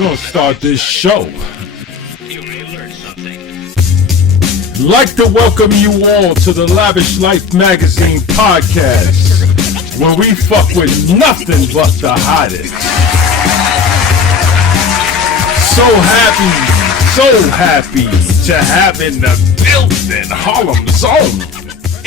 Gonna start this show. You may learn something. Like to welcome you all to the Lavish Life Magazine podcast, where we fuck with nothing but the hottest. So happy to have in the building Harlem's own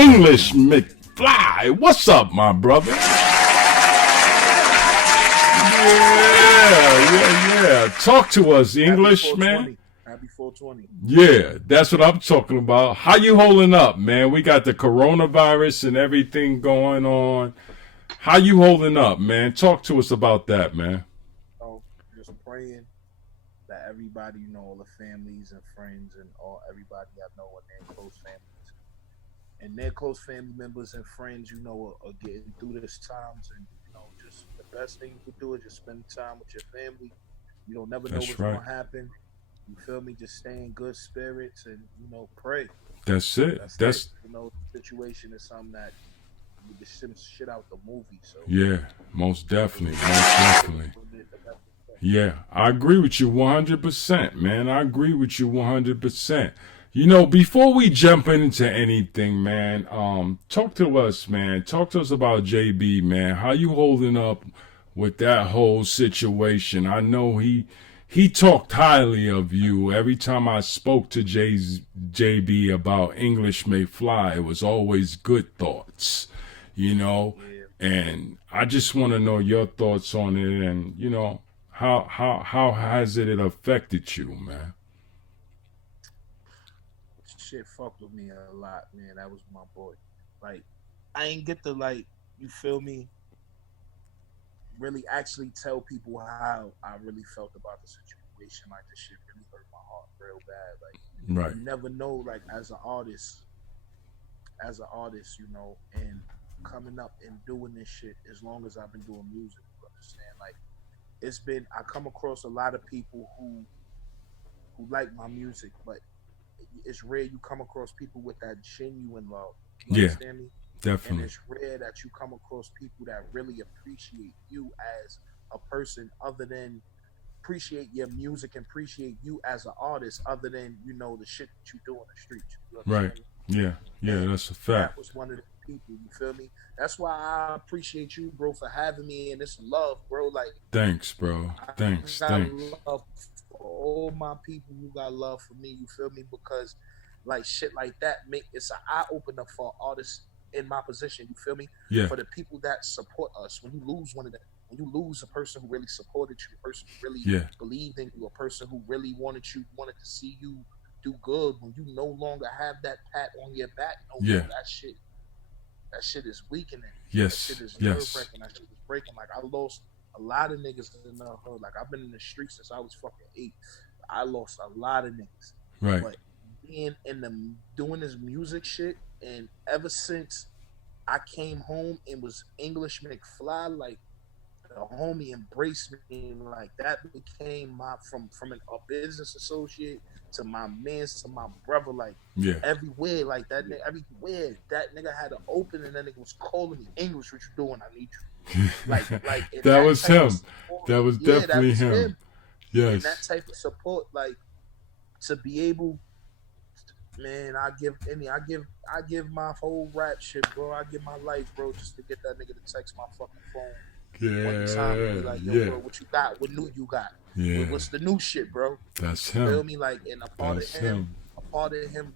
English Mcfly. What's up, my brother? Yeah. Talk to us, English, man. Happy 420. Yeah, that's what I'm talking about. How you holding up, man? We got the coronavirus and everything going on. How you holding up, man? Talk to us about that, man. So, just praying that everybody, all the families and friends and everybody I know and their close families and their close family members and friends, are getting through this times, and just the best thing you could do is just spend time with your family. You don't never know what's gonna happen. You feel me? Just stay in good spirits and pray. That's it. That's the situation is something that you just send shit out the movie. So yeah, most definitely. Yeah, I agree with you 100%, man. I agree with you 100%. Before we jump into anything, man, talk to us, man. Talk to us about JB, man. How you holding up with that whole situation? I know he talked highly of you. Every time I spoke to JB about English Mcfly, it was always good thoughts, and I just want to know your thoughts on it, and, how has it affected you, man? Shit fucked with me a lot, man. That was my boy. Like, I ain't get to, you feel me, really actually tell people how I really felt about the situation. Like, this shit really hurt my heart real bad. Like, right. You never know, as an artist, and coming up and doing this shit as long as I've been doing music, you understand? I come across a lot of people who like my music, but it's rare you come across people with that genuine love. You understand me? Definitely. And it's rare that you come across people that really appreciate you as a person, other than appreciate your music and appreciate you as an artist, other than the shit that you do on the streets. Right. Me? Yeah, that's a fact. That was one of the people, you feel me? That's why I appreciate you, bro, for having me, and it's love, bro. Thanks, bro. Thanks. Love for all my people who got love for me, you feel me? Because shit like that it's an eye opener for artists in my position, you feel me? Yeah. For the people that support us. When you lose one of them, when you lose a person who really supported you, a person who really believed in you, a person who really wanted to see you do good, when you no longer have that pat on your back, that shit is weakening. Yes. That shit is nerve-wracking. That shit is breaking. I lost a lot of niggas in the hood. I've been in the streets since I was fucking 8. I lost a lot of niggas. Right. But being doing this music shit, and ever since I came home and was English Mcfly, the homie embraced me, that became my from a business associate to my mans to my brother, everywhere, that nigga, everywhere that nigga had an open, and that nigga was calling me, English, what you doing? I need you. That was him. That was definitely him. Yes. And that type of support, to be able, man, I give my whole rap shit, bro. I give my life, bro, just to get that nigga to text my fucking phone. One time, and be bro, what you got? What new you got? Yeah. What's the new shit, bro? That's you him. Feel me? And a part of him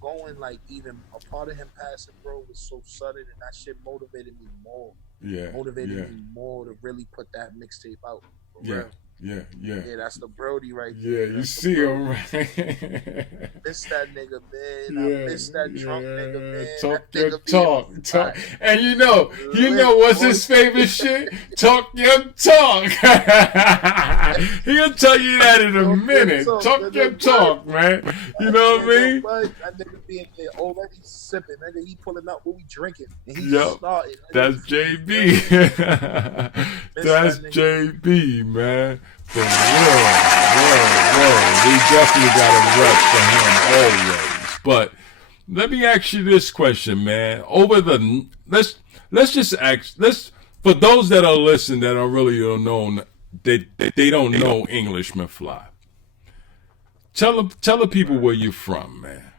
going, even a part of him passing, bro, was so sudden, and that shit motivated me more. Yeah. Motivated me more to really put that mixtape out. Yeah. Yeah, that's the Brody right there. Yeah, you see him, right? Miss that nigga, man. I miss that drunk nigga, man. Talk. And you know what's his favorite shit? Talk your talk. He'll tell you that in a minute. Talk your talk, man. You know what I mean? That nigga being there already sipping. Nigga, he pulling up what we drinking. And he started. That's JB. That's JB, man. For real. We definitely got a rep for him always. But let me ask you this question, man. Let's just ask. For those that are listening that really don't know they don't know English Mcfly. Tell the people where you're from, man.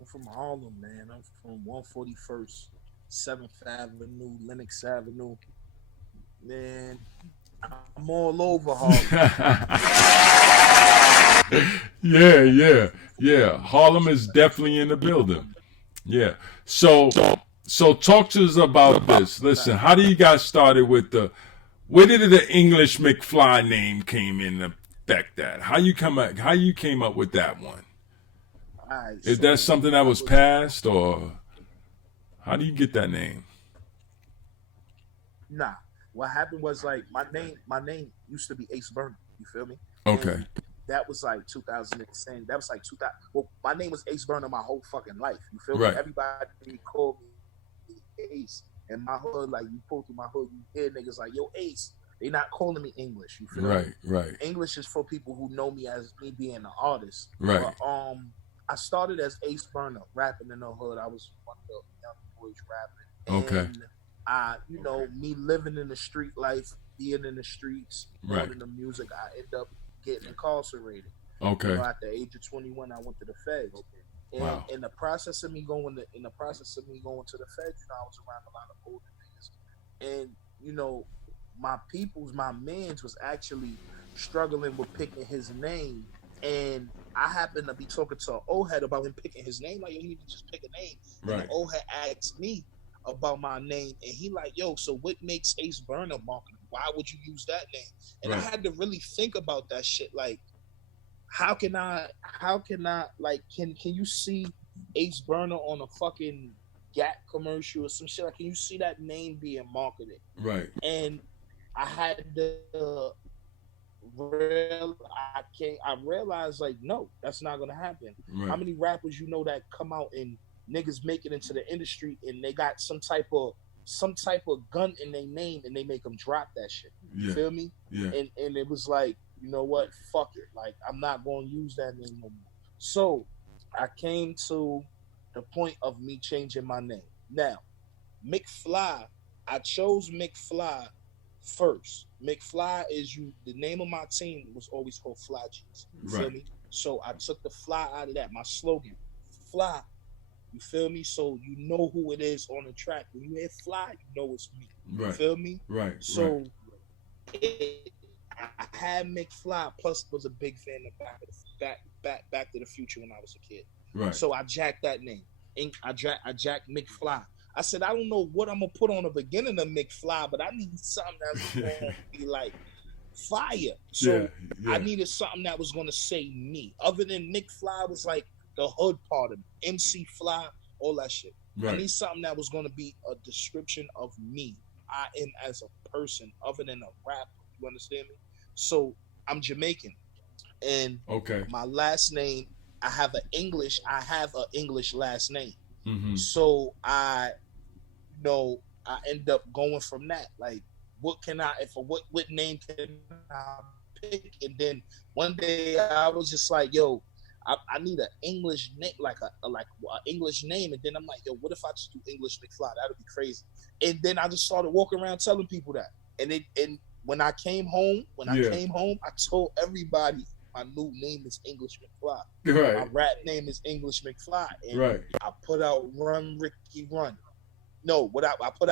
I'm from Harlem, man. I'm from 141st, 7th Avenue, Lenox Avenue. Man, I'm all over Harlem. Yeah. Harlem is definitely in the building. Yeah. So talk to us about this. Listen, how do you guys started with where did the English Mcfly name came in effect at? How you came up with that one? Right, Is that something that was passed, or how do you get that name? Nah. What happened was like my name used to be Ace Burner. You feel me? Okay. And that was like 2010. That was like 2000. Well, my name was Ace Burner my whole fucking life. You feel Right. me? Everybody called me Ace. And my hood, like you pull through my hood, you hear niggas like, yo, Ace. They not calling me English. You feel me? Right. English is for people who know me as me being an artist. Right. But, I started as Ace Burner, rapping in the hood. I was one of the young boys rapping. Okay. And you know, me living in the street life, being in the streets, Right. doing the music, I end up getting incarcerated. Okay. You know, at the age of 21, I went to the feds. And Wow. in the process of me going to the feds, you know, I was around a lot of older niggas. And, you know, my mans was actually struggling with picking his name. And I happened to be talking to an old head about him picking his name. Like, yo, you need to just pick a name. Right. And the old head asked me about my name, and he like, yo, so what makes Ace Burner marketable? Why would you use that name? And Right. I had to really think about that shit. Like, how can I like, can you see Ace Burner on a fucking Gap commercial or some shit? Like, can you see that name being marketed? Right. And I had to I realized like, no, that's not gonna happen. Right. How many rappers you know that come out and niggas make it into the industry and they got some type of gun in their name and they make them drop that shit? You feel me? Yeah. And it was like, you know what? Fuck it. Like, I'm not gonna use that name no more. So I came to the point of me changing my name. Now, Mcfly, I chose Mcfly first. Mcfly is the name of my team was always called Fly G's. You feel me? So I took the fly out of that. My slogan, Fly. You feel me? So you know who it is on the track. When you hear Fly, you know it's me. You feel me? Right. So I had Mcfly, plus was a big fan of Back to the Future when I was a kid. Right. So I jacked that name. I jacked Mcfly. I said, I don't know what I'm gonna put on the beginning of Mcfly, but I need something that's gonna be like fire. So I needed something that was gonna say me. Other than Mcfly was like the hood part of me. MC Fly, all that shit. Right. I need something that was gonna be a description of me. I am as a person, other than a rapper. You understand me? So I'm Jamaican, and my last name, I have an English last name. Mm-hmm. So I end up going from that. Like, what name can I pick? And then one day I was just like, yo, I need an English name, like a English name. And then I'm like, yo, what if I just do English McFly? That'd be crazy. And then I just started walking around telling people that. And when I came home, I told everybody my new name is English McFly. Right. My rap name is English McFly. And I put out Run Ricky Run. No, when I put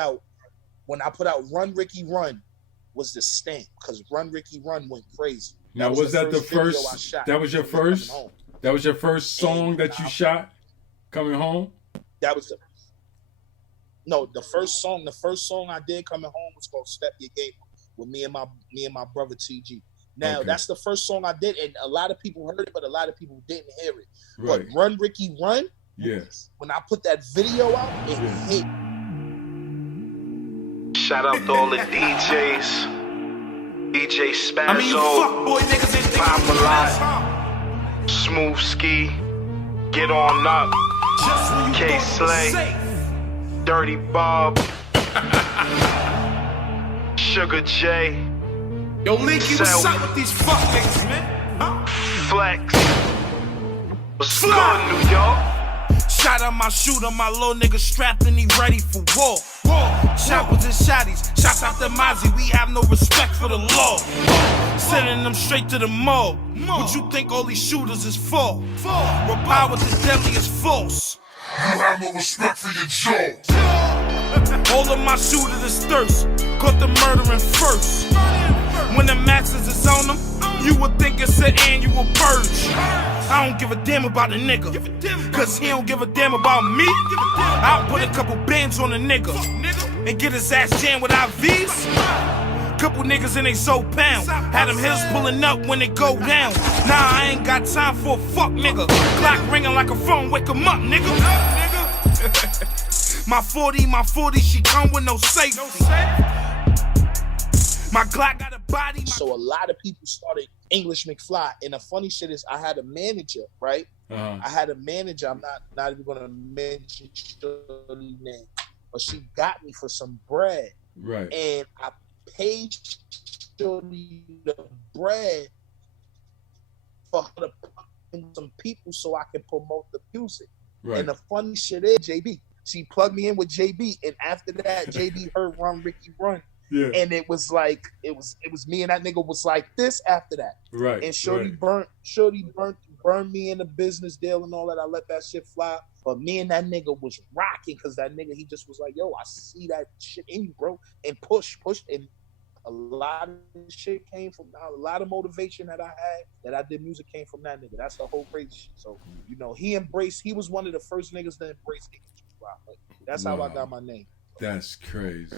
out Run Ricky Run was the stamp, because Run Ricky Run went crazy. Now, was that the first? That was your first? That was your first song that you shot coming home? That was the first song. The first song I did coming home was called Step Your Game with me and my brother TG. Now, that's the first song I did, and a lot of people heard it, but a lot of people didn't hear it. Right. But Run Ricky Run, when I put that video out, it hit. Shout out to all the DJs. DJ Spazzo. I mean, you fuckboy niggas ain't thinking you Pop-A-Lot, Smooth Ski, Get On Up, K-Slay, Dirty Bob, Sugar J. Yo, Leaky, what's up with these fuck niggas, man? Huh? Flex. What's good, New York? Shot on my shooter, my little nigga strapped and he ready for war. Choppers and shotties, shots out the Mozzie, we have no respect for the law. Sending them straight to the morgue. What you think all these shooters is for? Where power is deadly is false. You have no respect for your jaw. All of my shooters is thirst, caught the murdering first. When the masters is on them, you would think it's an annual purge. I don't give a damn about a nigga, cause he don't give a damn about me. I'll put a couple bands on a nigga and get his ass jammed with IVs. Couple niggas in they soul pound, had them hitters pulling up when they go down. Nah, I ain't got time for a fuck nigga. Clock ringing like a phone, wake 'em up, nigga. My 40, she come with no safety. My Glock got a body. So a lot of people started English McFly, and the funny shit is, I had a manager, right? I had a manager. I'm not even gonna mention Shorty's name, but she got me for some bread, Right. and I paid Shorty the bread for her to put in some people so I can promote the music. Right. And the funny shit is, JB, she plugged me in with JB, and after that, JB heard Run Ricky Run. Yeah. And it was like it was me and that nigga was like this after that. Right. And Shorty burned me in the business deal and all that. I let that shit fly. But me and that nigga was rocking because that nigga, he just was like, yo, I see that shit in you, bro. And push. And a lot of shit came from, a lot of motivation that I had, that I did music came from that nigga. That's the whole crazy shit. So, you know, he was one of the first niggas that embraced English. That's how I got my name. That's crazy.